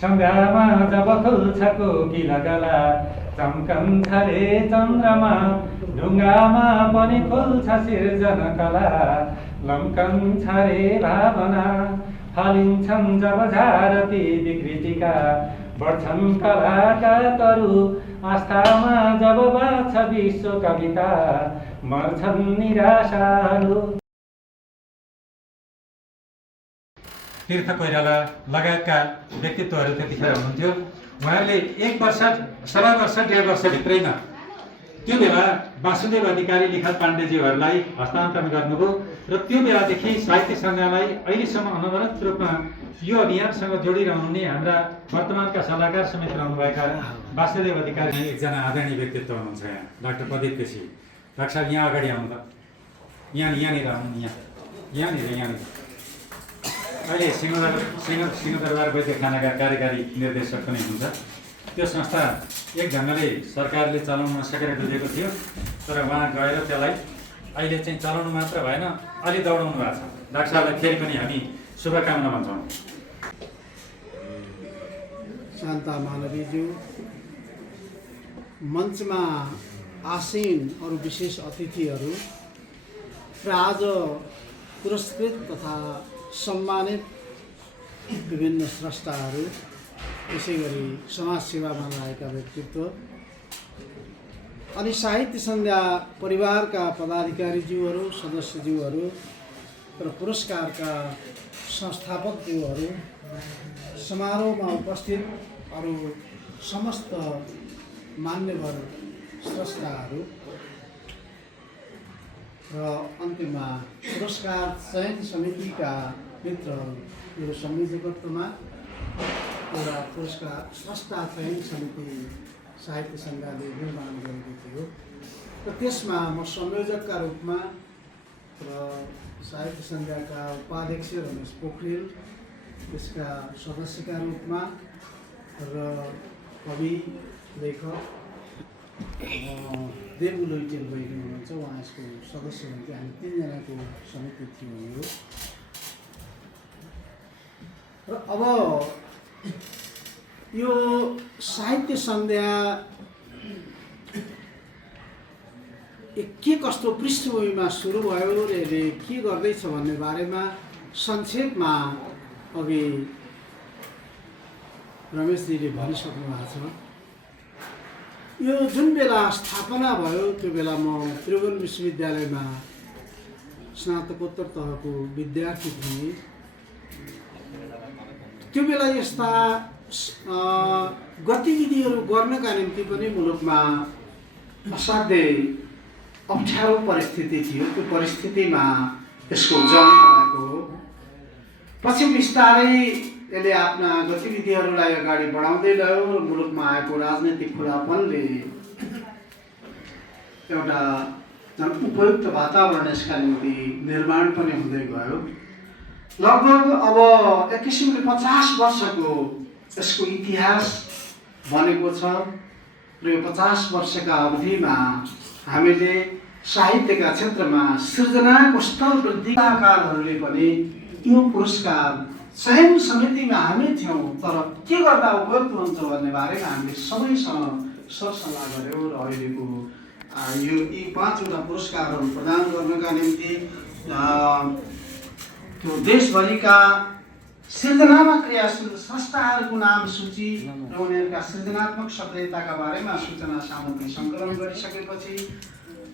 सँगामा जब खुल्छ कोकिला गला चम्कन्छ रे चन्द्रमा ढुङ्गामा पनि खुल्छ सिर्जन कला लम्कन्छ रे भावना फालिन्छन् जब झारती विकृतिका बढ्छन् कलाका तरु आस्थामा जब बाँच्छ विश्व कविता मर्छन् निराशाहरू। तीर्थ कोइराला लगायतका व्यक्तित्वहरू त्यतिखेर हुनुहुन्थ्यो। उहाँहरूले 1 वर्ष, 1.5 वर्ष, 1.5 वर्षभित्रैमा त्यो बेला वासुदेव अधिकारी लिखत पाण्डेज्यूहरूलाई हस्तान्तरण गर्नुभयो र त्यो बेलादेखि साहित्य सङ्घलाई अहिलेसम्म अनवरत रूपमा यो अभियानसँग जोडिरहने हाम्रा वर्तमानका सल्लाहकार समेत रहनुभएका वासुदेव अधिकारी एकजना आदरणीय व्यक्तित्व हुनुहुन्छ। यहाँ डाक्टर प्रदीप केसी डाक्टर साहब यहाँ अगाडि आउनु त, यहाँनिर आउनु, यहाँनिर अहिले सिंहदरबार वैद्य खानाका कार्यकारी निर्देशक पनि हुनुहुन्छ। त्यो संस्था एक ढङ्गले सरकारले चलाउन नसकेर गुजेको थियो, तर उहाँ गएर त्यसलाई अहिले चाहिँ चलाउनु मात्र भएन, अलि दौडाउनु भएको छ। डाक्टर साहबलाई फेरि पनि हामी शुभकामना भन्छौँ। शान्ता मानवीज्यू, मञ्चमा आसीन अरू विशेष अतिथिहरू र आज पुरस्कृत तथा सम्मानित विभिन्न स्रष्टाहरू, त्यसै गरी समाजसेवामा लागेका व्यक्तित्व अनि साहित्य सन्ध्या परिवारका पदाधिकारीज्यूहरू, सदस्यज्यूहरू र पुरस्कारका संस्थापकज्यूहरू, समारोहमा उपस्थित अरू समस्त मान्यवर स्रष्टाहरू र अन्तिममा पुरस्कार चयन समितिका मित्रहरू, मेरो संयोजकत्वमा एउटा पुरस्कार स्रष्टा चयन समिति साहित्य सङ्घले निर्माण गरेको थियो र त्यसमा म संयोजकका रूपमा र साहित्य सङ्घका उपाध्यक्ष रमेश पोखरेल त्यसका सदस्यका रूपमा र कवि लेखक देवु लैटेल बहिनी हुनुहुन्छ, उहाँ यसको सदस्य हुनुहुन्थ्यो। हामी 3 जनाको समिति थियो यो। र अब यो साहित्य सन्ध्या के कस्तो पृष्ठभूमिमा सुरु भयो र यसले के गर्दैछ भन्ने बारेमा संक्षेपमा अघि रमेशजीले भनिसक्नु भएको छ। यो जुन बेला स्थापना भयो त्यो बेला म त्रिभुवन विश्वविद्यालयमा स्नातकोत्तर तहको विद्यार्थी थिएँ। त्यो बेला यस्ता गतिविधिहरू गर्नका निम्ति पनि मुलुकमा असाध्यै अप्ठ्यारो परिस्थिति थियो। त्यो परिस्थितिमा यसको जन्म भएको हो। पछि बिस्तारै यसले आफ्ना गतिविधिहरूलाई अगाडि बढाउँदै गयो र मुलुकमा आएको राजनैतिक खुलापनले एउटा उपयुक्त वातावरण यसका निम्ति निर्माण पनि हुँदै गयो। लगभग अब एक किसिमले 50 वर्षको यसको इतिहास बनेको छ र यो 50 वर्षका अवधिमा हामीले साहित्यका क्षेत्रमा सृजनाको स्तर वृद्धिकाहरूले पनि यो पुरस्कार चयन समितिमा हामी थियौँ, तर के गर्दा उपयुक्त हुन्छ भन्ने बारेमा हामीले सबैसँग सरसल्लाह गऱ्यौँ र अहिलेको यो यी 5वटा पुरस्कारहरू प्रदान गर्नका निम्ति त्यो देशभरिका सृजनामा क्रियाशील स्रष्टाहरूको नाम सूची र उनीहरूका सृजनात्मक सक्रियताका बारेमा सूचना सामग्री सङ्कलन गरिसकेपछि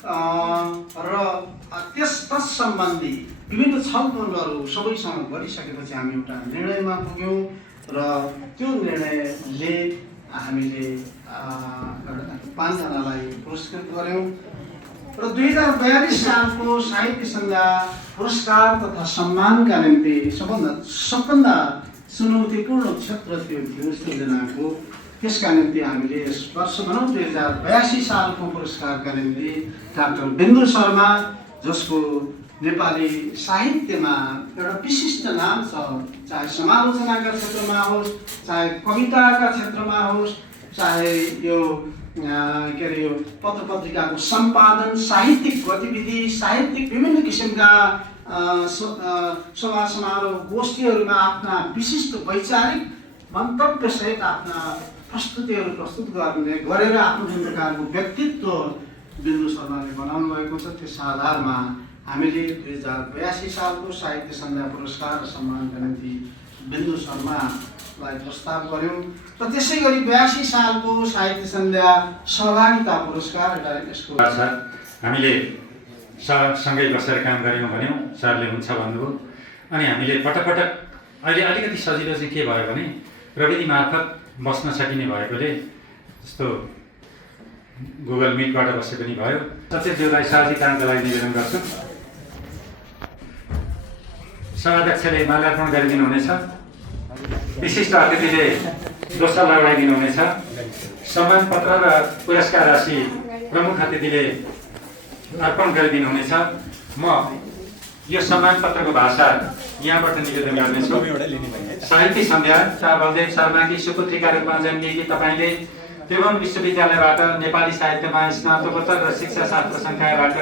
र त्यस सम्बन्धी विभिन्न छलफलहरू सबैसँग गरिसकेपछि हामी एउटा निर्णयमा पुग्यौँ र त्यो निर्णयले हामीले 5 जनालाई पुरस्कृत गऱ्यौँ र 2042 सालको साहित्य सन्ध्या पुरस्कार तथा सम्मानका निम्ति सबभन्दा चुनौतीपूर्ण क्षेत्र थियो सृजनाको। त्यसका निम्ति हामीले यस वर्ष भनौँ 2082 सालको पुरस्कारका निम्ति डाक्टर बिन्दु शर्मा, जसको नेपाली साहित्यमा एउटा विशिष्ट नाम छ, चाहे समालोचनाका क्षेत्रमा होस्, चाहे कविताका क्षेत्रमा होस्, चाहे यो के अरे यो पत्र पत्रिकाको सम्पादन, साहित्यिक गतिविधि, साहित्यिक विभिन्न किसिमका सभा समारोह गोष्ठीहरूमा आफ्ना विशिष्ट वैचारिक मन्तव्यसहित आफ्ना प्रस्तुतिहरू प्रस्तुत गरेर आफ्नो जुन प्रकारको व्यक्तित्व बिन्दु शर्माले बनाउनु भएको छ त्यस आधारमा हामीले 2082 सालको साहित्य सन्ध्या पुरस्कार र सम्मानका निम्ति बिन्दु शर्मालाई प्रस्ताव गर्यौँ र त्यसै गरी 82 सालको साहित्य सन्ध्या सहभागिता पुरस्कार यसको हामीले सँगै बसेर काम गऱ्यौँ भन्यौँ, सरले हुन्छ भन्नुभयो। अनि हामीले पटक अहिले अलिकति सजिलो चाहिँ के भयो भने प्रविधि मार्फत बस्न सकिने भएकोले जस्तो गुगल मिटबाट बसे पनि भयो। सचेतज्यूलाई सार्वजनिकरणका लागि निवेदन गर्छु। सभाध्यक्षले माल्यार्पण गरिदिनुहुनेछ। विशिष्ट अतिथिले दोस्रो लगाइदिनुहुनेछ। सम्मान पत्र र पुरस्कार राशि प्रमुख अतिथिले अर्पण गरिदिनुहुनेछ। म यो सम्मान पत्रको भाषा यहाँबाट निवेदन गर्नेछु। साहित्य सन्ध्या 4 बलदेव शर्माकी सुपुत्रीका रूपमा जन्मिएकी तपाईँले त्रिभुवन विश्वविद्यालयबाट नेपाली साहित्यमा स्नातकोत्तर र शिक्षा शास्त्र संकायबाट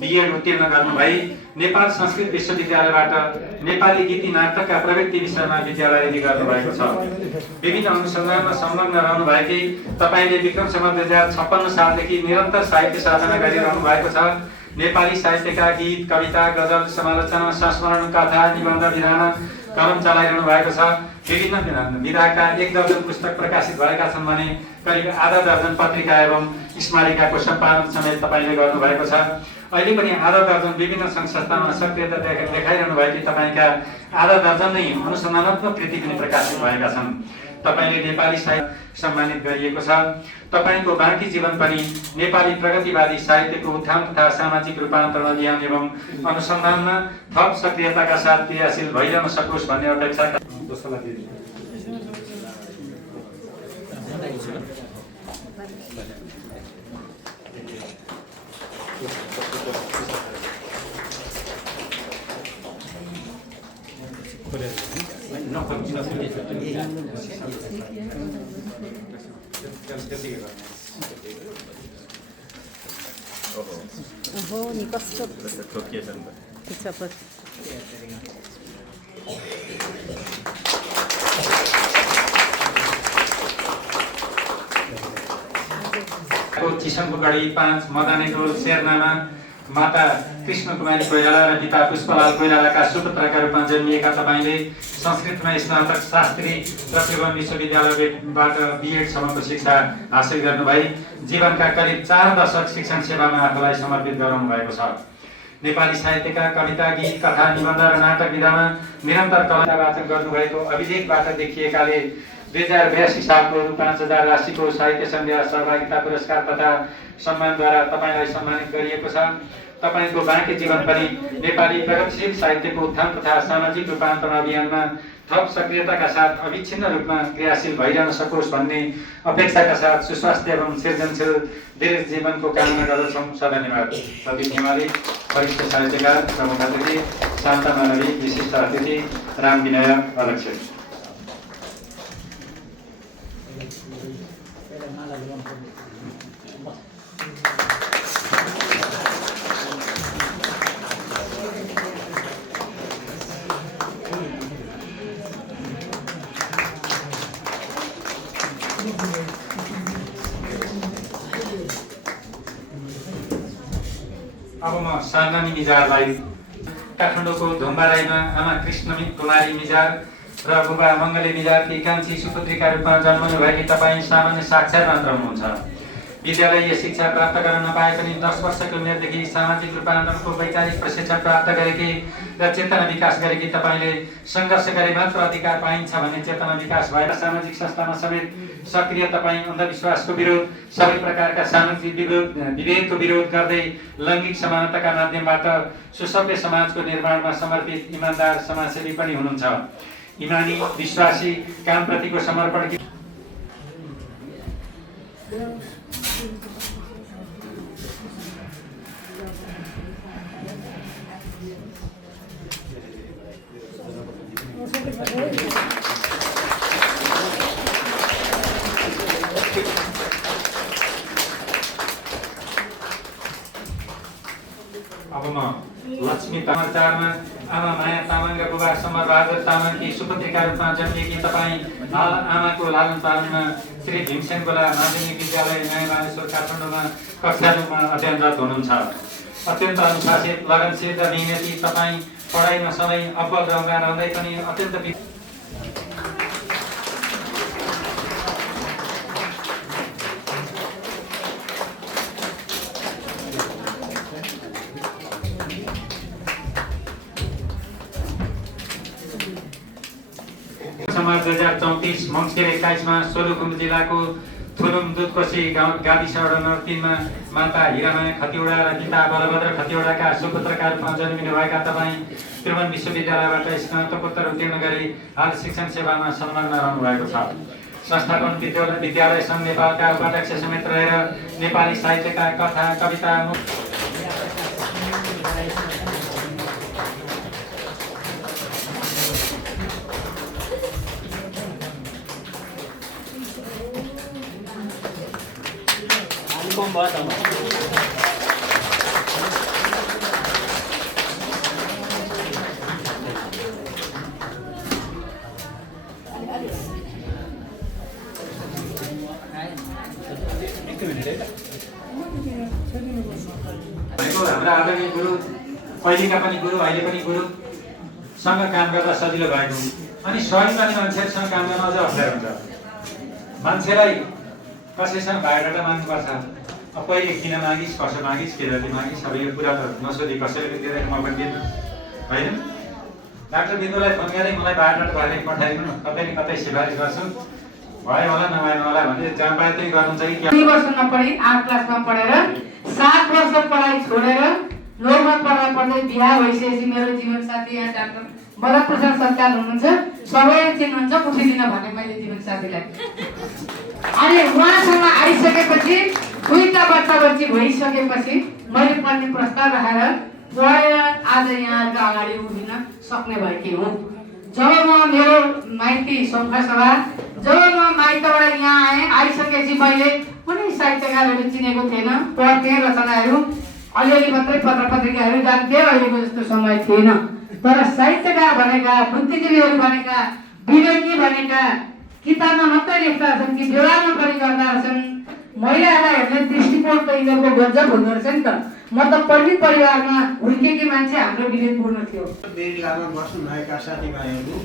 बिएड उत्तीर्ण गर्नुभई नेपाल संस्कृत विश्वविद्यालयबाट नेपाली गीति नाटकका प्रवृत्ति विषयमा विद्यालय गर्नुभएको छ। विभिन्न अनुसन्धानमा संलग्न रहनुभएकी तपाईँले विक्रम सम्वत 2056 सालदेखि निरन्तर साहित्य साधना गरिरहनु भएको छ। नेपाली साहित्यका गीत, कविता, गजल, समालोचना, संस्मरण, कथा, निबन्ध, विधान कलम चलाइरहनु भएको छ। विभिन्न विधाका 1 दर्जन पुस्तक प्रकाशित भएका छन् भने करिब आधा दर्जन पत्रिका एवं स्मारिकाको सम्पादन समेत तपाईँले गर्नुभएको छ। अहिले पनि आधा दर्जन विभिन्न सङ्घ संस्थामा सक्रियता देखाइरहनु भएकी तपाईँका आधा दर्जन नै अनुसन्धानात्मक कृति पनि प्रकाशित भएका छन्। तपाईँले नेपाली साहित्य सम्मानित गरिएको छ। तपाईँको बाँकी जीवन पनि नेपाली प्रगतिवादी साहित्यको उत्थान तथा सामाजिक रूपान्तरण अभियान एवं अनुसन्धानमा थप सक्रियताका साथ क्रियाशील भइरहन सकोस् भन्ने अपेक्षा Oho, ni kostot. Cepat. चिसङगढी 5 मदाने टोल शेरनामा माता कृष्ण कुमारी कोइराला र पिता पुष्पलाल कोइरालाका सुपुत्रका रूपमा जन्मिएका तपाईँले संस्कृतमा स्नातक शास्त्री र त्रिभुवन विश्वविद्यालयबाट बिएडसम्मको शिक्षा हासिल गर्नुभई जीवनका करिब 4 दशक शिक्षण सेवामा आफूलाई समर्पित गराउनु भएको छ। नेपाली साहित्यका कविता, गीत, कथा, निबन्ध र नाटक विधामा निरन्तर कविता वाचन गर्नुभएको अभिलेखबाट देखिएकाले 2082 सालको रु 5000 राशिको साहित्य सन्ध्या सहभागिता पुरस्कार तथा सम्मानद्वारा तपाईँलाई सम्मानित गरिएको छ। तपाईँको बाँकी जीवन पनि नेपाली प्रगतिशील साहित्यको उत्थान तथा सामाजिक रूपान्तरण अभियानमा थप सक्रियताका साथ अविच्छिन्न रूपमा क्रियाशील भइरहन सकोस् भन्ने अपेक्षाका साथ सुस्वास्थ्य एवं सृजनशील दीर्घ जीवनको कामना गर्दछौँ। धन्यवाद। प्रदीप हिमाली, वरिष्ठ साहित्यकार, प्रमुख अतिथि, शान्ता मानवी, विशिष्ट अतिथि, राम विनय अध्यक्ष। अब म सान्नानी मिजारलाई काठमाडौँको धुम्बाराईमा आमा कृष्ण कुमारी मिजार र बुबा मङ्गले मिजारकी कान्छी सुपुत्रीका रूपमा जन्मनु भएकी तपाईँ सामान्य साक्षर मात्र हुनुहुन्छ। विद्यालयीय शिक्षा प्राप्त गर्न नपाए पनि 10 वर्षको उमेरदेखि सामाजिक रूपान्तरणको वैचारिक प्रशिक्षण प्राप्त गरेकी र चेतना विकास गरेकी तपाईँले सङ्घर्ष गरे मात्र अधिकार पाइन्छ भन्ने चेतना विकास भएर सामाजिक संस्थामा समेत सक्रिय तपाईँ अन्धविश्वासको विरोध, सबै प्रकारका सामाजिक विभेदको विरोध गर्दै लैङ्गिक समानताका माध्यमबाट सुसभ्य समाजको निर्माणमा समर्पित इमानदार समाजसेवी पनि हुनुहुन्छ। इमानी, विश्वासी, कामप्रतिको समर्पण अब म लक्ष्मी समाचारमा आमा माया तामाङका बुबा समरबहादुर तामाङकी सुपुत्रीका रूपमा जन्मिएकी तपाईँ हाल आमाको लालन पालनमा श्री भीमसेन गोला माध्यमिक विद्यालय नयाँ बानेश्वर काठमाडौँमा कक्षा 2 मा अध्ययनरत हुनुहुन्छ। अत्यन्त अनुशासित, लगनशील र मेहनती तपाईँ पढाइमा सधैँ अब्बल रहँदै पनि अत्यन्त समाज 2034 मङ्सिर 21 मा सोलुखुम्बु जिल्लाको थुलुङ दुधकोशी गाउँ गाविस वडा नम्बर 3 मा माता हिरामाया खतिवडा र पिता बलभद्र खतिवडाका सुपुत्रका रूपमा जन्मिनु भएका तपाईँ त्रिभुवन विश्वविद्यालयबाट स्नातकोत्तर उत्तीर्ण गरी हाल शिक्षण सेवामा संलग्न रहनु भएको छ। संस्थापन विद्यालय सङ्घ नेपालका उपाध्यक्ष समेत रहेर नेपाली साहित्यका कथा कविता हाम्रा आदरणीय गुरु, पहिलेका पनि गुरु, अहिले पनि गुरुसँग काम गर्दा सजिलो भएको अनि स्वयं गर्ने मान्छेहरूसँग काम गर्न अझ अप्ठ्यारो हुन्छ। मान्छेलाई कसैसँग बायोडाटा माग्नुपर्छ, अब पहिले किन मागिस्, कसो मागिस्, के जति मागिस्, सबै यो कुरा त नसोधी कसैले पनि दिँदैन, म पनि दिन्छु होइन। डाक्टर बिन्दुलाई फोन गरेँ, मलाई बायोडाटा भएर पठाइदिनु, कतै न कतै सिफारिस गर्छु, भयो होला नभएन होला भन्दै जहाँ पाए त्यही गर्नुहुन्छ कि 2 वर्षमा पढी 8 क्लासमा पढेर 7 वर्ष पढाइ छोडेर लोकमा पढ्दै बिहा भइसकेपछि मेरो जीवनसाथी यहाँ डाक्टर बलराम प्रसाद सरकार हुनुहुन्छ, सबैले चिन्नुहुन्छ, उठिदिन भने मैले जीवनसाथीलाई। अनि उहाँसँग आइसकेपछि 2टा बच्चा-बच्ची भइसकेपछि मैले पढ्ने प्रस्ताव राखेर पढेर आज यहाँको अगाडि उभिन सक्ने भएकी हुँ। जब म मेरो माइती सभा जब म माइतबाट यहाँ आइसकेपछि मैले कुनै साहित्यकारहरू चिनेको थिएन, पढ्थेँ रचनाहरू, अलिअलि मात्रै पत्र पत्रिकाहरू जान्थे, अहिलेको जस्तो समय थिएन। तर साहित्यकार भनेका, बुद्धिजीवीहरू भनेका, विवेकी भनेका किताबमा मात्रै लेख्दा छन् कि व्यवहारमा पनि गर्दा छन्। महिलाहरूलाई हेर्ने दृष्टिकोण त यिनीहरूको गजब हुँदो रहेछ नि त। म त पण्डित परिवारमा हुर्केकी मान्छे, हाम्रो विवेकपूर्ण थियो। बेडघाटमा बस्नुभएका साथीभाइहरू,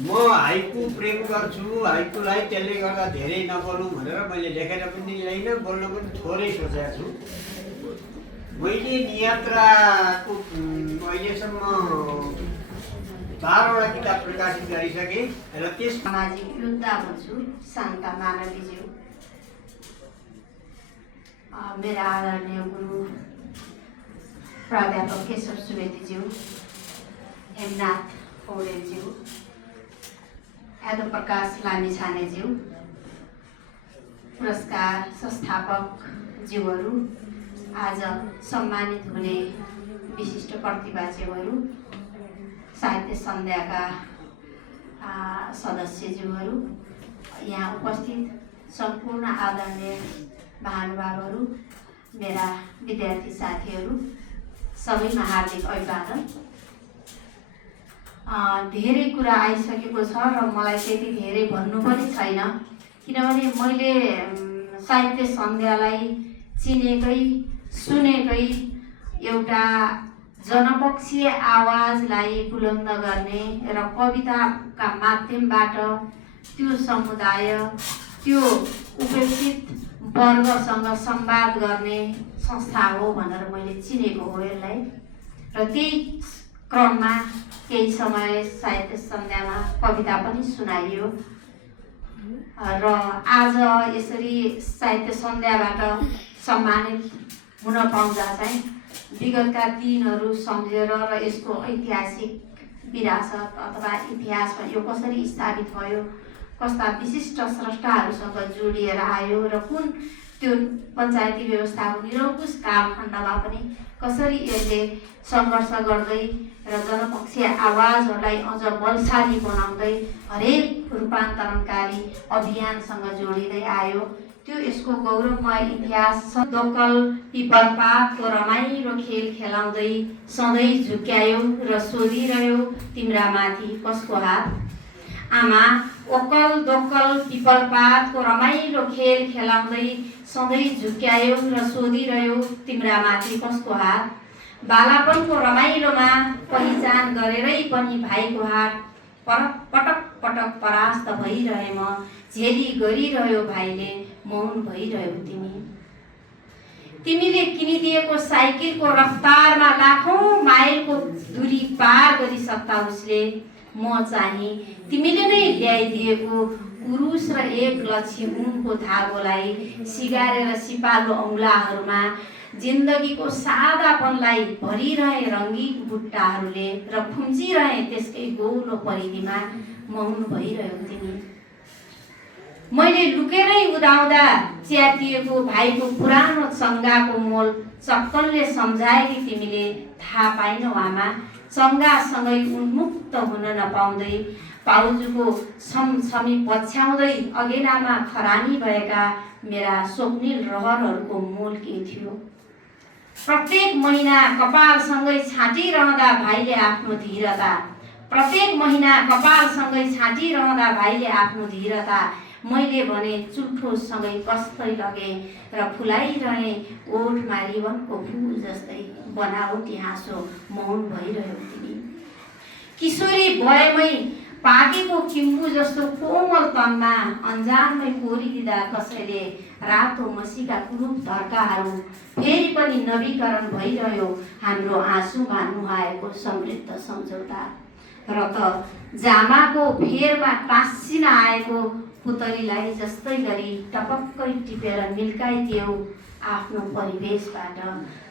म हाइकु प्रेम गर्छु, हाइकुलाई त्यसले गर्दा धेरै नबोलौँ भनेर मैले लेखेर पनि ल्याइनँ, बोल्न पनि थोरै सोचेको छु। मैले नियात्राको अहिलेसम्म 12वटा किताब प्रकाशित गरिसकेँ र त्यस सामाजिक योद्धा भन्छु शान्ता मानवीज्यू, मेरा आदरणीय गुरु प्राध्यापक केशव सुवेदीज्यू, हेमनाथ पौडेलज्यू, यादव प्रकाश लामिछानेज्यू, पुरस्कार संस्थापक ज्यूहरू, आज सम्मानित हुने विशिष्ट प्रतिभाज्यूहरू, साहित्य सन्ध्याका सदस्यज्यूहरू, यहाँ उपस्थित सम्पूर्ण आदरणीय महानुभावहरू, मेरा विद्यार्थी साथीहरू, सबैमा हार्दिक अभिवादन। धेरै कुरा आइसकेको छ र मलाई त्यति धेरै भन्नु पनि छैन, किनभने मैले साहित्य सन्ध्यालाई चिनेकै सुनेकै एउटा जनपक्षीय आवाजलाई बुलन्द गर्ने र कविताका माध्यमबाट त्यो समुदाय, त्यो उपेक्षित वर्गसँग संवाद गर्ने संस्था हो भनेर मैले चिनेको हो यसलाई। र त्यही क्रममा केही समय साहित्य सन्ध्यामा कविता पनि सुनाइयो र आज यसरी साहित्य सन्ध्याबाट सम्मानित हुन पाउँदा चाहिँ विगतका दिनहरू सम्झेर र यसको ऐतिहासिक विरासत अथवा इतिहासमा यो कसरी स्थापित भयो, कस्ता विशिष्ट स्रष्टाहरूसँग जोडिएर आयो र कुन त्यो पञ्चायती व्यवस्थाको निरङ्कुश कालखण्डमा पनि कसरी यसले सङ्घर्ष गर्दै र जनपक्षीय आवाजहरूलाई अझ बलशाली बनाउँदै हरेक रूपान्तरणकारी अभियानसँग जोडिँदै आयो। त्यो यसको गौरवमय इतिहास दोक्कल पिपलपातको रमाइलो खेल खेलाउँदै सधैँ झुक्यायो र सोधिरह्यो तिम्रा माथि कसको हात। आमा ओक्कल दोक्कल पिपलपातको रमाइलो खेल खेलाउँदै सधैँ झुक्यायो र सोधिरह्यो तिम्रा माथि कसको हात। बालापनको रमाइलोमा पहिचान गरेरै पनि भाइको हात पटक पटक परास्त भइरहे म झेली गरिरह्यो भाइले मौन भइरह्यो तिमीले किनिदिएको साइकलको रफ्तारमा लाखौँ माइलको दूरी पार गरिसक्दा उसले म चाहिँ तिमीले नै ल्याइदिएको कुरुस र एक लच्छी उनको धागोलाई सिगारेर सिपालु औँलाहरूमा जिन्दगीको सादापनलाई भरिरहे रङ्गीन बुट्टाहरूले र खुम्चिरहे त्यसकै गोलो परिधिमा मौन भइरह्यो तिमी। मैले लुकेरै उदाउँदा च्यातिएको भाइको पुरानो चङ्गाको मोल चक्कनले सम्झाएकी तिमीले थाहा पाइनौ आमा। चङ्गासँगै उन्मुक्त हुन नपाउँदै पाउजूको छमछमी पछ्याउँदै अगेनामा खरानी भएका मेरा स्वप्निल रहरहरूको मोल के थियो। प्रत्येक महिना कपालसँगै छाँटिरहँदा भाइले आफ्नो धीरता भाइले आफ्नो धीरता मैले भने चुल्ठोसँगै कस्तै लगे र फुलाइरहे ओठमा रिबनको फुल जस्तै बनावटी हाँसो मौन भइरह्यो तिमी। किशोरी भएमै पाकेको किम्बु जस्तो कोमल तनमा अन्जानमै कोरिदिँदा कसैले रातो मसीका कुरूप धर्काहरू फेरि पनि नवीकरण भइरह्यो हाम्रो आँसुमा नुहाएको समृद्ध सम्झौता। र त जामाको फेरमा टाँसिन आएको पुतलीलाई जस्तै गरी टपक्कै टिपेर निल्काइदियो आफ्नो परिवेशबाट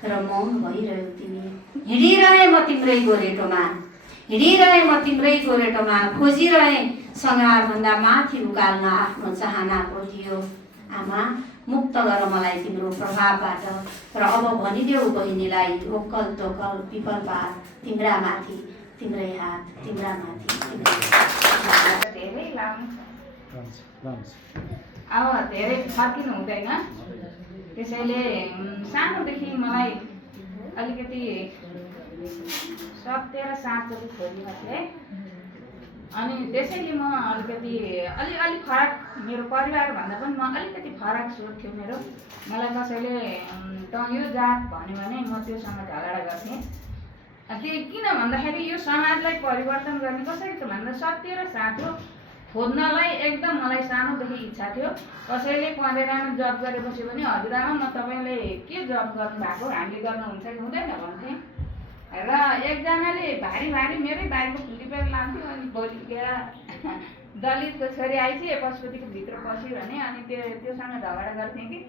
र मौन भइरह्यो तिमी। हिँडिरहे म तिम्रै गोरेटोमा खोजिरहे सँगारभन्दा माथि उकाल्न आफ्नो चाहनाको थियो। आमा मुक्त गर मलाई तिम्रो प्रभावबाट र अब भनिदेऊ बहिनीलाई ओक्कल दोक्कल पिपलपात तिम्रा माथि तिम्रै हात तिम्रा माथि धेरै लामो अब धेरै फर्किनु हुँदैन। त्यसैले सानोदेखि मलाई अलिकति सत्य र साँचोको खोजीमा थिएँ। अनि त्यसैले म अलिकति अलि फरक मेरो परिवारभन्दा पनि म अलिकति फरक सोच थियो मेरो। मलाई कसैले त यो जात भन्यो भने म त्योसँग झगडा गर्थेँ। त्यो किन भन्दाखेरि यो समाजलाई परिवर्तन गर्ने कसरी छ भन्दा सत्य र साँचो खोज्नलाई एकदम मलाई सानोदेखि इच्छा थियो। कसैले पढेरामा जब गरेपछि पनि हजुरआमा म तपाईँले के जब गर्नु भएको हामीले गर्नुहुन्छ कि हुँदैन भन्थेँ। र एकजनाले भारी मेरै बारीको फुल टिपेर लान्थ्यो। अनि भोलि बेला दलितको छोरी आइछि पशुपतिको भित्र पसिरहने अनि त्योसँग झगडा गर्थेँ कि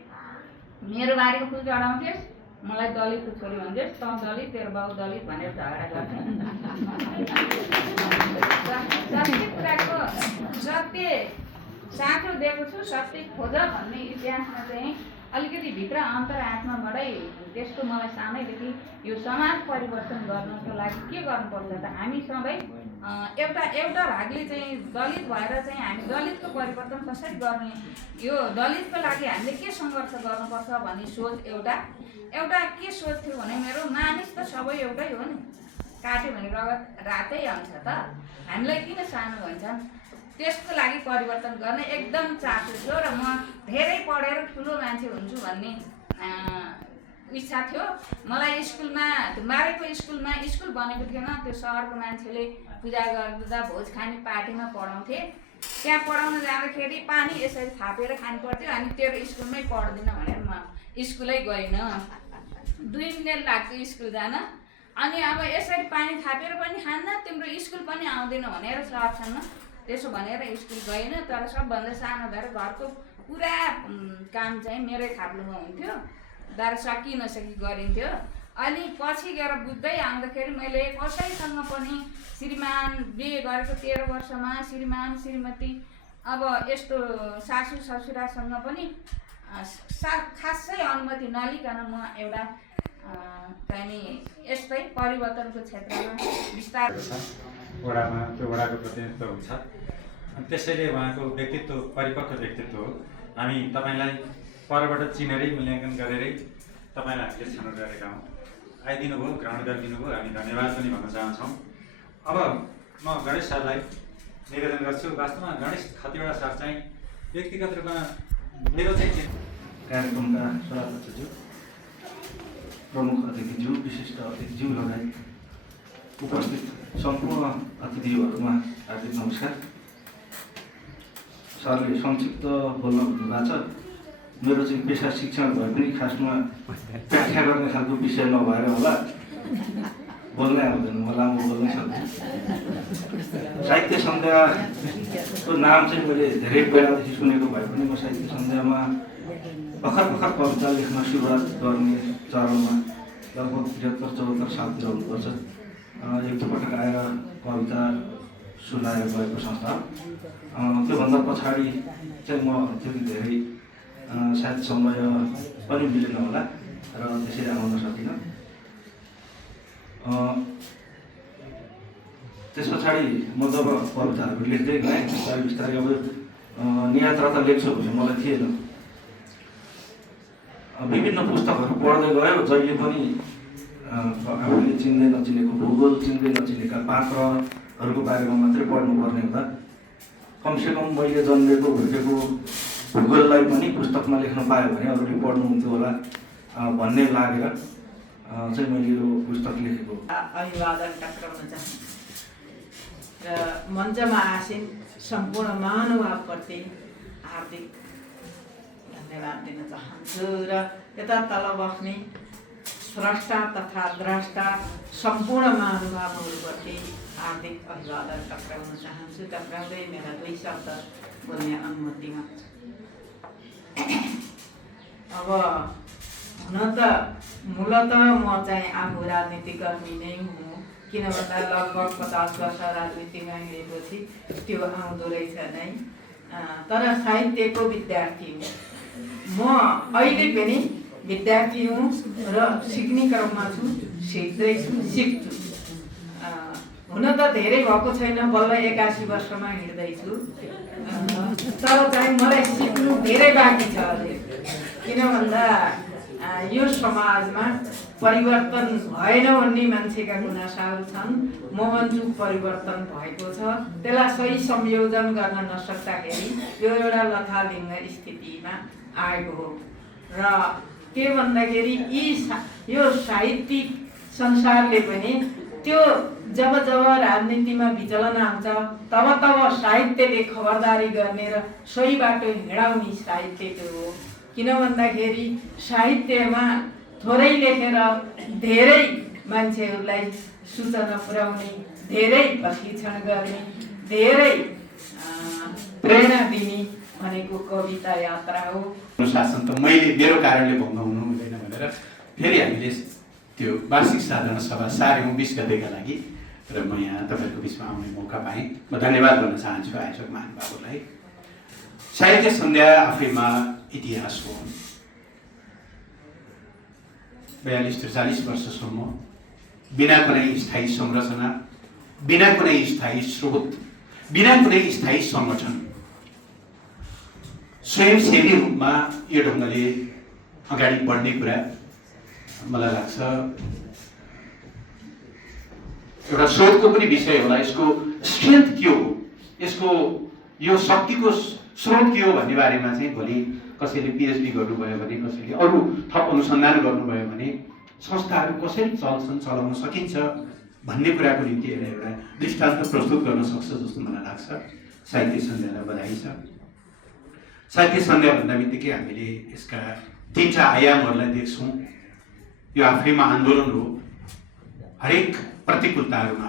मेरो बारीको फुल चढाउँथ्योस् मलाई दलितको छोरी भन्थ्योस् त दलित तेरो बाउ दलित भनेर झगडा गर्थेँ। सत्य कुराको सत्य साँचो दिएको छु सत्य खोज भन्ने इतिहासमा चाहिँ अलिकति भित्र अन्तरात्माबाटै त्यस्तो मलाई सानैदेखि यो समाज परिवर्तन गर्नको लागि के गर्नुपर्छ त हामी सबै एउटा भागले चाहिँ दलित भएर चाहिँ हामी दलितको परिवर्तन कसरी गर्ने यो दलितको लागि हामीले के सङ्घर्ष गर्नुपर्छ भन्ने सोच एउटा के सोच थियो भने मेरो मानिस त सबै एउटै हो नि काट्यो भने रगत रातै आउँछ त हामीलाई किन सानो भन्छन् त्यसको लागि परिवर्तन गर्ने एकदम चासो थियो र म धेरै पढेर ठुलो मान्छे हुन्छु भन्ने इच्छा थियो मलाई। स्कुलमा मारेको स्कुलमा स्कुल बनेको थिएन त्यो सहरको मान्छेले पूजा गर्दा भोज खाने पार्टीमा पढाउँथे। त्यहाँ पढाउन जाँदाखेरि पानी यसरी थापेर खानु पर्थ्यो अनि तेरो स्कुलमै पढ्दिनँ भनेर म स्कुलै गइनँ। 2 मिनट लाग्थ्यो स्कुल जान। अनि अब यसरी पानी थापेर पनि खान्न तिम्रो स्कुल पनि आउँदैन भनेर सरसँग त्यसो भनेर स्कुल गएन। तर सबभन्दा सानो भएर घरको पुरा काम चाहिँ मेरै थाप्लोमा हुन्थ्यो तर सकि नसकी गरिन्थ्यो। अनि पछि गएर बुझ्दै आउँदाखेरि मैले कसैसँग पनि श्रीमान बिहे गरेको 13 वर्षमा श्रीमान श्रीमती अब यस्तो सासू ससुरासँग पनि खासै अनुमति नलिकन म एउटा चाहिँ नि यस्तै परिवर्तनको क्षेत्रमा विस्तार वडामा त्यो वडाको प्रतिनिधित्व हुन्छ अनि त्यसैले उहाँको व्यक्तित्व परिपक्व व्यक्तित्व हो। हामी तपाईँलाई परबाट चिनेरै मूल्याङ्कन गरेरै तपाईँलाई हामीले छनौट गरेका हौँ। आइदिनु भयो, ग्रहण गरिदिनु भयो, हामी धन्यवाद पनि भन्न चाहन्छौँ। अब म गणेश सरलाई निवेदन गर्छु। वास्तवमा गणेश खतिवडा सर चाहिँ व्यक्तिगत रूपमा मेरो चाहिँ कार्यक्रमका सभापतिज्यू, प्रमुख अतिथिज्यू, विशिष्ट अतिथिज्यू लगायत उपस्थित सम्पूर्ण अतिथिहरूमा हार्दिक नमस्कार। सरले संक्षिप्त बोल्न भन्नुभएको छ। मेरो चाहिँ पेसा शिक्षण भए पनि खासमा व्याख्या गर्ने खालको विषय नभएर होला बोल्नै आउँदैन, म लामो बोल्नै सक्छु। साहित्य सन्ध्याको नाम चाहिँ मैले धेरै बेलादेखि सुनेको भए पनि म साहित्य सन्ध्यामा भर्खर कविता लेख्न सुरुवात गर्ने चरणमा लगभग 73-74 सालतिर हुनुपर्छ। एक दुईपटक आएर कविता सुनाएर गएको संस्था। त्योभन्दा पछाडि चाहिँ म त्यति धेरै सायद समय पनि मिलेन होला र त्यसरी आउन सकिनँ। त्यस पछाडि म जब कविताहरू लेख्दै गएँ बिस्तारै बिस्तारै अब नियात्रा त लेख्छु भन्ने मलाई थिएन। विभिन्न पुस्तकहरू पढ्दै गयो। जहिले पनि आफूले चिन्दै नचिनेको भूगोल, चिन्दै नचिनेका पात्रहरूको बारेमा मात्रै पढ्नुपर्ने हुँदा कमसेकम मैले जन्मेको हुर्केको भूगोललाई पनि पुस्तकमा लेख्न पायो भने अरूले पढ्नुहुन्थ्यो होला भन्ने लागेर चाहिँ मैले यो पुस्तक लेखेको। अभिवादन टक्राउन चाहन्छु र मञ्चमा आसीन सम्पूर्ण महानुभावप्रति हार्दिक धन्यवाद दिन चाहन्छु र यता तल बस्ने स्रष्टा तथा द्रष्टा सम्पूर्ण महानुभावहरूप्रति हार्दिक अभिवादन टक्राउन चाहन्छु। टक्राउँदै मेरा 2 शब्द बोल्ने अनुमति माग्छु। अब हुन त मूलत म चाहिँ आफू राजनीतिकर्मी नै हुँ। किन भन्दा लगभग 50 वर्ष राजनीतिमा हिँडेपछि त्यो आउँदो रहेछ नै। तर साहित्यको विद्यार्थी हुँ म, अहिले पनि विद्यार्थी हुँ र सिक्ने क्रममा छु, सिक्दैछु, सिक्छु। हुन त धेरै भएको छैन, बल्ल 81 वर्षमा हिँड्दैछु। तर चाहिँ मलाई सिक्नु धेरै बाँकी छ अझै। किन भन्दा यो समाजमा परिवर्तन भएन भन्ने मान्छेका गुनासाहरू छन्। म भन्छु परिवर्तन भएको छ। त्यसलाई सही संयोजन गर्न नसक्दाखेरि यो एउटा लथालिङ्ग स्थितिमा आएको हो। र के भन्दाखेरि यो साहित्यिक संसारले पनि त्यो जब राजनीतिमा विचलन आउँछ तब साहित्यले खबरदारी गर्ने र सही बाटो हिँडाउने साहित्यको हो। किन भन्दाखेरि साहित्यमा थोरै लेखेर धेरै मान्छेहरूलाई सूचना पुर्याउने, धेरै प्रशिक्षण गर्ने, धेरै प्रेरणा दिने भनेको कविता यात्रा हो। अनुशासन त मैले मेरो कारणले भङ्ग हुनु हुँदैन भनेर फेरि हामीले त्यो वार्षिक साधारण सभा सार्यौँ 20 गतेका लागि र म यहाँ तपाईँहरूको बिचमा आउने मौका पाएँ। म धन्यवाद भन्न चाहन्छु आयोजक महानुभावहरूलाई। साहित्य सन्ध्या आफैमा इतिहास हो। 42-43 वर्षसम्म बिना कुनै स्थायी संरचना, बिना कुनै स्थायी स्रोत, बिना कुनै स्थायी सङ्गठन स्वयंसेवी रूपमा यो ढङ्गले अगाडि बढ्ने कुरा मलाई लाग्छ एउटा शोधको पनि विषय होला। यसको स्ट्रेन्थ के हो, यसको यो शक्तिको स्रोत के हो भन्ने बारेमा चाहिँ भोलि कसैले पिएचडी गर्नुभयो भने, कसैले अरू थप अनुसन्धान गर्नुभयो भने संस्थाहरू कसरी चल्छन्, चलाउन सकिन्छ भन्ने कुराको निम्ति एउटा दृष्टान्त प्रस्तुत गर्न सक्छ जस्तो मलाई लाग्छ। साहित्य सन्ध्यालाई बधाई छ। साहित्य सन्ध्या भन्दा बित्तिकै हामीले यसका 3टा आयामहरूलाई देख्छौँ। यो आफैमा आन्दोलन हो। हरेक प्रतिकूलताहरूमा,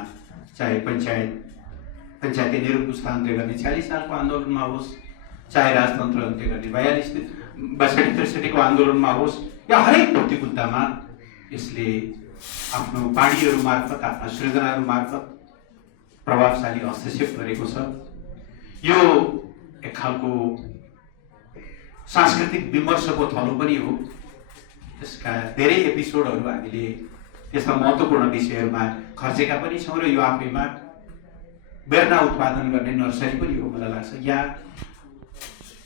चाहे पञ्चायती निरङ्कुशता अन्त्य गर्ने 46 सालको आन्दोलनमा होस्, चाहे राजतन्त्र अन्त्य गर्ने 62-63 को आन्दोलनमा होस्, या हरेक प्रतिकूलतामा यसले आफ्नो पाँडीहरू मार्फत, आफ्ना सृजनाहरू मार्फत प्रभावशाली हस्तक्षेप गरेको छ। यो एक खालको सांस्कृतिक विमर्शको थलो पनि हो। त्यसका धेरै एपिसोडहरू हामीले त्यस्ता महत्त्वपूर्ण विषयहरूमा खर्चेका पनि छौँ र यो आफैमा बेर्ना उत्पादन गर्ने नर्सरी पनि हो मलाई लाग्छ। यहाँ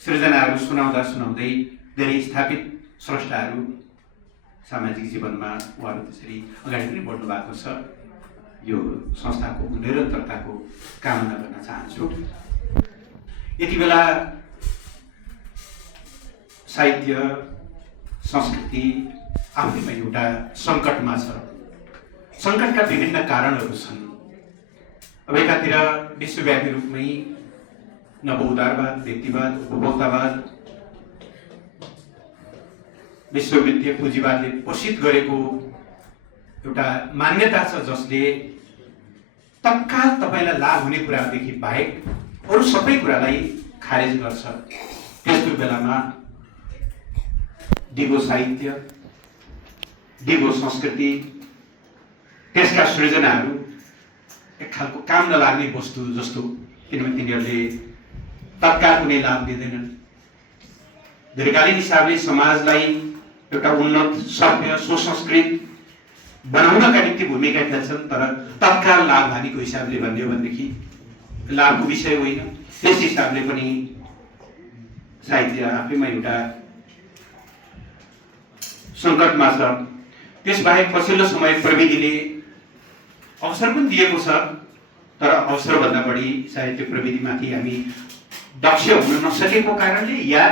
सृजनाहरू सुनाउँदै धेरै स्थापित स्रष्टाहरू सामाजिक जीवनमा उहाँहरू त्यसरी अगाडि पनि बढ्नु भएको छ। यो संस्थाको निरन्तरताको कामना गर्न चाहन्छु। यति बेला साहित्य संस्कृति आफैमा एउटा सङ्कटमा छ। सङ्कटका विभिन्न कारणहरू छन्। अब एकातिर विश्वव्यापी रूपमै नवउदारवाद, व्यक्तिवाद, उपभोक्तावाद, विश्ववित्तीय पुँजीवादले पोषित गरेको एउटा मान्यता छ जसले तत्काल तपाईँलाई लाभ हुने कुरादेखि बाहेक अरू सबै कुरालाई खारेज गर्छ। त्यस्तो बेलामा दिगो साहित्य, दिगो संस्कृति, त्यसका सृजनाहरू एक खालको काम नलाग्ने वस्तु जस्तो, किनभने तिनीहरूले तत्काल कुनै लाभ दिँदैनन्। दीर्घकालीन हिसाबले समाजलाई एउटा उन्नत, सभ्य, सुसंस्कृत बनाउनका निम्ति भूमिका खेल्छन्, तर तत्काल लाभ हानिको हिसाबले भन्ने हो भनेदेखि लाभको विषय होइन। त्यस हिसाबले पनि साहित्य आफैमा एउटा सङ्कटमा छ। त्यसबाहेक पछिल्लो समय प्रविधिले अवसर पनि दिएको छ, तर अवसरभन्दा बढी साहित्य प्रविधिमाथि हामी दक्ष हुन नसकेको कारणले या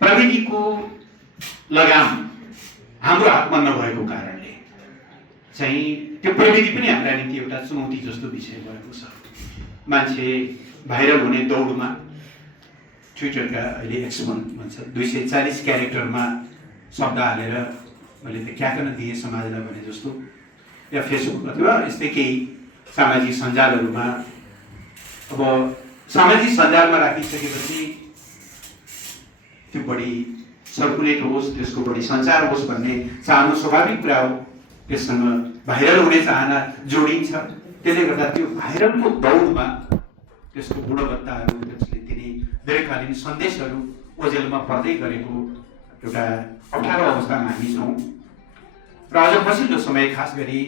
प्रविधिको लगाम हाम्रो हातमा नभएको कारणले चाहिँ त्यो प्रविधि पनि हाम्रा निम्ति एउटा चुनौती जस्तो विषय भएको छ। मान्छे भाइरल हुने दौडमा ट्विटरका अहिले एक्समन भन्छ 240 क्यारेक्टरमा शब्द हालेर मैले देखाकन दिएँ समाजलाई भने जस्तो, या फेसबुक अथवा यस्तै केही सामाजिक सञ्जालहरूमा। अब सामाजिक सञ्जालमा राखिसकेपछि त्यो बढी सर्कुलेट होस्, त्यसको बढी सञ्चार होस् भन्ने चाहनु स्वाभाविक कुरा हो। त्यससँग भाइरल हुने चाहना जोडिन्छ। त्यसले गर्दा त्यो भाइरलको दौडमा त्यसको गुणवत्ताहरू, त्यसले दिने दीर्घकालीन सन्देशहरू ओझेलमा पर्दै गरेको एउटा अप्ठ्यारो अवस्थामा हामी छौँ। र अझ पछिल्लो समय खास गरी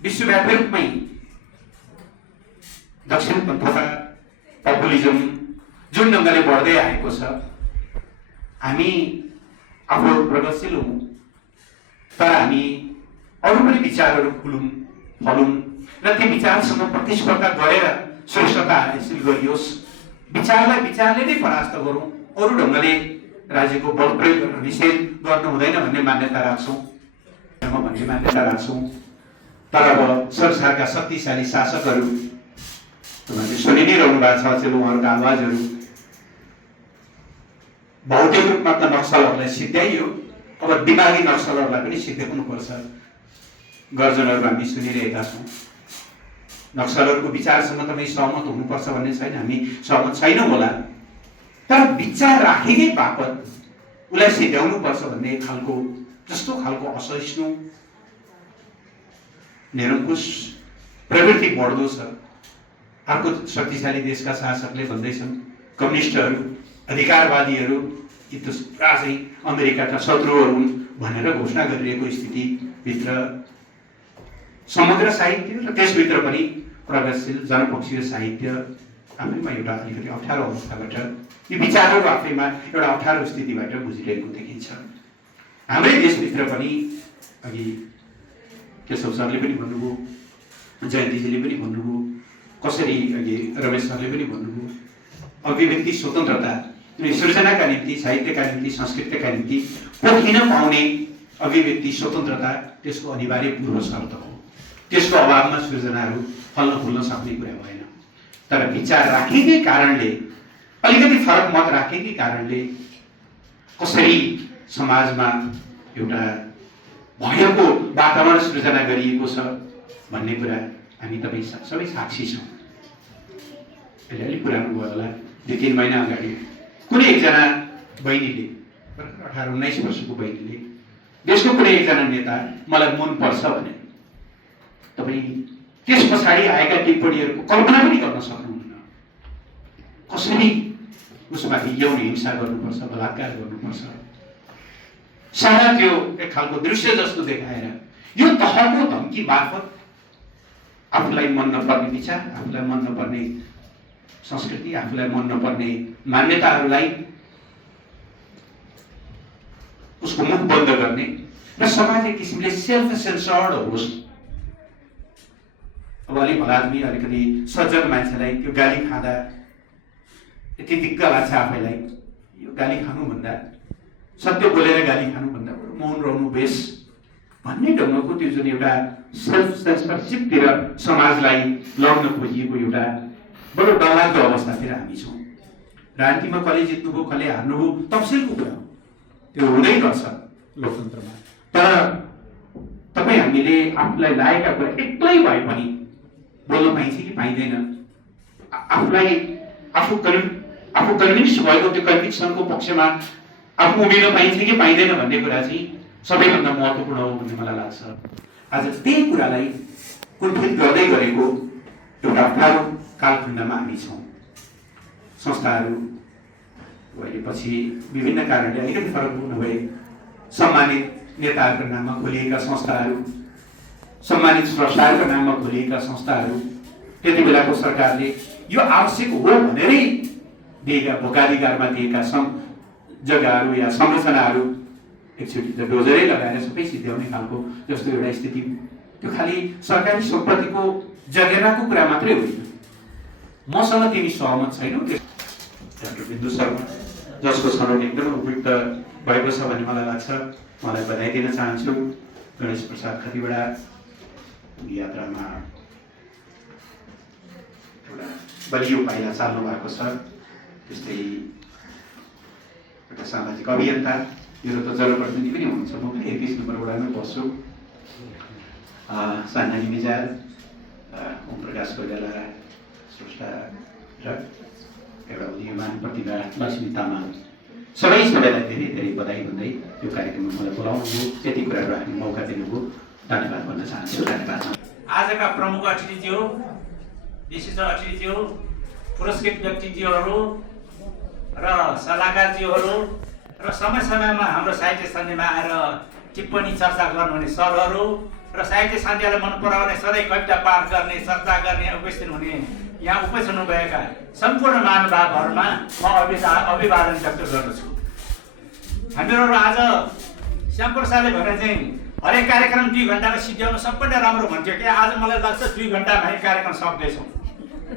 विश्वव्यापी रूपमै दक्षिणपन्थका पपुलिजम जुन ढङ्गले बढ्दै आएको छ, हामी आफू प्रगतिशील हौँ, तर हामी अरू पनि विचारहरू खुलौँ, फलौँ र ती विचारसँग प्रतिस्पर्धा गरेर श्रेष्ठता हासिल गरियोस्। विचारलाई विचारले नै परास्त गरौँ, अरू ढङ्गले राज्यको बल प्रयोग गरेर निषेध गर्नु हुँदैन भन्ने मान्यता राख्छौँ, भन्ने मान्यता राख्छौँ। तर अब संसारका शक्तिशाली शासकहरू तपाईँले सुनि नै रहनु भएको छ, अचेल उहाँहरूका आवाजहरू भौतिक रूपमा त नक्सलहरूलाई सिद्ध्याइयो, अब दिमागी नक्सलहरूलाई पनि सिद्ध्याउनुपर्छ। गर्जनहरू हामी सुनिरहेका छौँ। नक्सलहरूको विचारसँग तपाईँ सहमत हुनुपर्छ भन्ने छैन, हामी सहमत छैनौँ होला, तर विचार राखेकै बापत उसलाई सिद्ध्याउनुपर्छ भन्ने खालको जस्तो खालको असहिष्णु निरङ्कुश प्रवृत्ति बढ्दो छ। अर्को शक्तिशाली देशका शासकले भन्दैछन् कम्युनिस्टहरू, अधिकारवादीहरू यी त पुरा चाहिँ अमेरिकाका शत्रुहरू हुन् भनेर घोषणा गरिरहेको स्थितिभित्र समग्र साहित्य र त्यसभित्र पनि प्रगतिशील जनपक्षीय साहित्य आफैमा एउटा अलिकति अप्ठ्यारो अवस्थाबाट, यी विचारहरू आफैमा एउटा अप्ठ्यारो स्थितिबाट बुझिरहेको देखिन्छ। हाम्रै देशभित्र पनि अघि केशव सरले पनि भन्नुभयो, जयन्तीजीले पनि भन्नुभयो, कसरी अघि रमेश सरले पनि भन्नुभयो, अभिव्यक्ति स्वतन्त्रता सृजनाका निम्ति, साहित्यका निम्ति, संस्कृतिका निम्ति पोखिन पाउने अभिव्यक्ति स्वतन्त्रता त्यसको अनिवार्य पूर्व शर्त हो। त्यसको अभावमा सृजनाहरू फल्न फुल्न सक्ने कुरा भएन। तर विचार राखेकै कारणले, अलिकति फरक मत राखेकै कारणले कसरी समाजमा एउटा भएको वातावरण सृजना गरिएको छ भन्ने कुरा हामी तपाईँ सबै साक्षी छौँ। अहिले अलिक पुरानो भयो होला, 2-3 महिना अगाडि कुनै एकजना बहिनीले, 18-19 वर्षको बहिनीले देशको कुनै एकजना नेता मलाई मनपर्छ भने तपाईँ त्यस पछाडि आएका टिप्पणीहरूको कल्पना पनि गर्न सक्नुहुन्न। कसरी उसमाथि यौन हिंसा गर्नुपर्छ, बलात्कार गर्नुपर्छ, सारा त्यो एक खालको दृश्य जस्तो देखाएर यो तहको धम्की मार्फत आफूलाई मन नपर्ने विचार, आफूलाई मन नपर्ने संस्कृति, आफूलाई मन नपर्ने मान्यताहरूलाई उसको मुख बन्द गर्ने र समाज एक किसिमले सेल्फ सेन्सर्ड होस्। अब अलिक भला आदमी अलिकति सज्जन मान्छेलाई त्यो गाली खाँदा यति दिक्क लाग्छ आफैलाई, यो गाली खानुभन्दा सत्य बोलेर गाली खानुभन्दा मौन रहनु बेस भन्ने ढङ्गको त्यो जुन एउटा सेल्फ सेन्सरसिपतिर समाजलाई लग्न खोजिएको एउटा बडो डरलाग्दो अवस्थातिर हामी छौँ। राजनीतिमा कसले जित्नुभयो कसले हार्नुभयो तफसिलको कुरा हो, त्यो हुँदै गर्छ लोकतन्त्रमा। तर तपाईँ हामीले आफूलाई लागेका कुरा एक्लै भए पनि बोल्न पाइन्छ कि पाइँदैन, आफूलाई आफू कन्भिन्स भएको त्यो कन्भिक्सनको पक्षमा आफू उभिन पाइन्छ कि पाइँदैन भन्ने कुरा चाहिँ सबैभन्दा महत्त्वपूर्ण हो भन्ने मलाई लाग्छ। आज त्यही कुरालाई कुलफित गर्दै गरेको एउटा अप्ठ्यारो कालखण्डमा हामी छौँ। संस्थाहरू अहिले पछि विभिन्न कारणले अलिकति फरक हुनुभए सम्मानित नेताहरूको नाममा खोलिएका संस्थाहरू, सम्मानित स्रष्टाहरूको नाममा खोलिएका संस्थाहरू त्यति बेलाको सरकारले यो आवश्यक हो भनेरै दिएका भोकाधिकारमा दिएका जग्गाहरू या संरचनाहरू एकचोटि त डोजरै लगाएर सबै सिद्ध्याउने खालको जस्तो एउटा स्थिति, त्यो खालि सरकारी सम्पत्तिको जगेराको कुरा मात्रै होइन। मसँग तिमी सहमत छैनौ डाक्टर बिन्दु शर्मा, जसको छनौट एकदमै उपयुक्त भएको छ भन्ने मलाई लाग्छ, मलाई बधाई दिन चाहन्छु। गणेश प्रसाद खतिवडा यात्रामा एउटा बलियो पाइला चाल्नु भएको छ। त्यस्तै एउटा सामाजिक अभियन्ता, मेरो त जनप्रतिनिधि पनि हुनुहुन्छ, म पनि 31 नम्बर वडामै बस्छु। सान्नानी मिजार, ओम प्रकाश कोइराला स्रष्टा र एउटा उदीयमान प्रतिभा लक्ष्मी तामाङ, सबैलाई धेरै धेरै बधाई भन्दै यो कार्यक्रममा मलाई बोलाउनुभयो, यति कुराहरू हामी मौका दिनुभयो, धन्यवाद भन्न चाहन्छु। धन्यवाद। आजका प्रमुख अतिथिज्यू, विशिष्ट अतिथिज्यू, पुरस्कृत व्यक्तिज्यूहरू र सल्लाहकारज्यूहरू र समय समयमा हाम्रो साहित्य सन्धिमा आएर टिप्पणी चर्चा गर्नुहुने सरहरू र साहित्य सन्धिलाई मन पराउने, सधैँ कविता पाठ गर्ने, चर्चा गर्ने, उपस्थित हुने यहाँ उपस्थित हुनुभएका सम्पूर्ण महानुभावहरूमा म अभिवादन व्यक्त गर्दछु। हामीहरू आज श्यामप्रसादले भने चाहिँ हरेक कार्यक्रम 2 घन्टामा सिद्ध्याउनु सबैभन्दा राम्रो भन्थ्यो कि आज मलाई लाग्छ 2 घन्टामा कार्यक्रम सक्दैछौँ,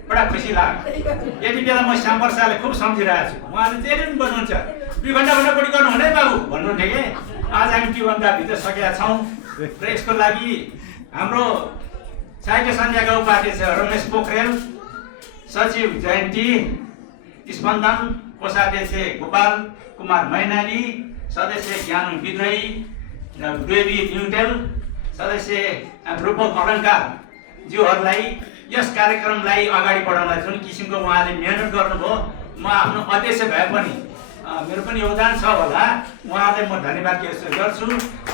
बडा खुसी लाग्यो। यति बेला म श्यामप्रसादले खुब सम्झिरहेको छु, उहाँले जहिले पनि भन्नुहुन्छ 2 घन्टाभन्दा बढी गर्नु हुँदैन बाबु भन्नुहुन्थ्यो कि आज हामी 2 घन्टाभित्र सकेका छौँ। र यसको लागि हाम्रो साहित्य सन्ध्याका उपाध्यक्ष रमेश पोखरेल, सचिव जयन्ती स्पन्दन, कोषाध्यक्ष गोपाल कुमार मैनाली, सदस्य ज्ञान विद्रोही देवी न्युटेल, सदस्य रूपक अलङ्कार ज्यूहरूलाई यस कार्यक्रमलाई अगाडि बढाउनलाई जुन किसिमको उहाँले मेहनत गर्नुभयो, म आफ्नो अध्यक्ष भए पनि मेरो पनि योगदान छ होला, उहाँलाई म धन्यवाद गर्छु।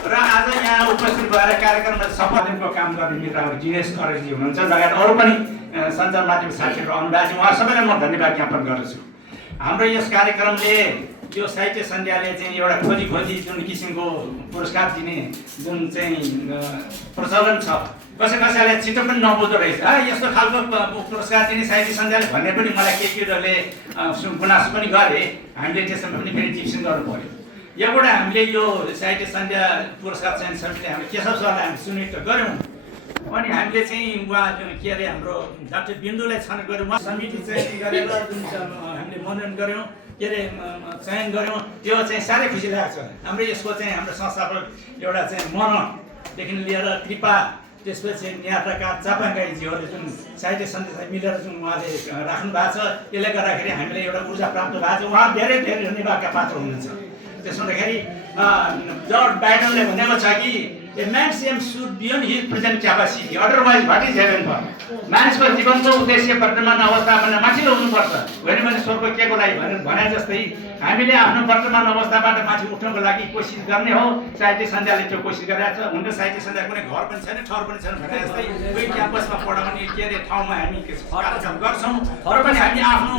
र आज यहाँ उपस्थित भएर कार्यक्रममा सम्पादनको काम गर्ने मित्रहरू जिनेश खरेलजी हुनुहुन्छ, लगायत अरू पनि सञ्चार माध्यम साथीहरू आउनुभएको छ, उहाँ सबैलाई म धन्यवाद ज्ञापन गर्दछु। हाम्रो यस कार्यक्रमले, यो साहित्य सन्ध्याले चाहिँ एउटा खोजी जुन किसिमको पुरस्कार दिने जुन चाहिँ प्रचलन छ, कसैलाई छिटो पनि नबुझ्दो रहेछ, यस्तो खालको पुरस्कार दिने साहित्य सन्ध्याले भन्ने पनि मलाई केटीहरूले गुनासो पनि गरे। हामीले त्यसमा पनि फेरि टिप्सन गर्नु पर्यो। एउटा हामीले यो साहित्य सन्ध्या पुरस्कार चयन समितिले हामीले केशव सरलाई हामी सुनिश्चित गऱ्यौँ, अनि हामीले चाहिँ उहाँ के अरे हाम्रो डाक्टर बिन्दुलाई छनौट गऱ्यौँ, उहाँ समिति चयन गरेर जुन हामीले मनोनयन गऱ्यौँ, के अरे चयन गऱ्यौँ, त्यो चाहिँ साह्रै खुसी लागेको छ। हाम्रो यसको चाहिँ हाम्रो संस्थापक एउटा चाहिँ मनदेखि लिएर कृपा, त्यसपछि न्यात्रकार चापाङ्गाईजीहरूले जुन साहित्य सन्देशलाई मिलेर जुन उहाँले राख्नु भएको छ, यसले गर्दाखेरि हामीलाई एउटा ऊर्जा प्राप्त भएको छ। उहाँ धेरै धेरै धन्यवादका पात्र हुनुहुन्छ। त्यसो हुँदाखेरि जर्ज बाइडनले भनेको छ कि a man's aim should beyond his present capacity, otherwise what is heaven for. मानिसको जीवनको उद्देश्य वर्तमान अवस्थाभन्दा माथिल्लो हुनुपर्छ, होइन भने स्वर्ग केको लागि भनेर भने जस्तै हामीले आफ्नो वर्तमान अवस्थाबाट माथि उठ्नको लागि कोसिस गर्ने हो। साहित्य सन्ध्याले त्यो कोसिस गरिरहेको छ। हुन त साहित्य सन्ध्या कुनै घर पनि छैन, ठहर पनि छैन भने जस्तै कोही क्याम्पसमा पढाउने के अरे ठाउँमा हामी कार्यक्रम गर्छौँ, तर पनि हामी आफ्नो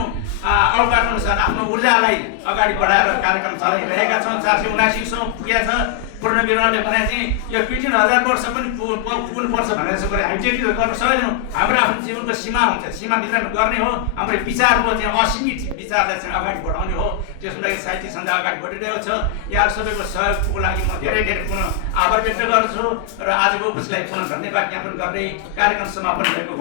अनुसार आफ्नो ऊर्जालाई अगाडि बढाएर कार्यक्रम चलाइरहेका छौँ। 479 पुगेको छ। पूर्ण विवरणले भने चाहिँ यो 15,000 वर्ष पनि पुग्नुपर्छ भनेर चाहिँ हाइटेक्टिभ गर्न सक्दैनौँ। हाम्रो आफ्नो जीवनको सीमा हुन्छ, सीमाभित्रमा गर्ने हो। हाम्रो विचारको चाहिँ असीमित विचारलाई चाहिँ अगाडि बढाउने हो। त्यसको लागि साहित्य सन्ध्या अगाडि बढिरहेको छ। यहाँ सबैको सहयोगको लागि म धेरै पुनः आभार व्यक्त गर्दछु र आजको उसलाई पुनः धन्यवाद ज्ञापन गर्दै कार्यक्रम समापन भएको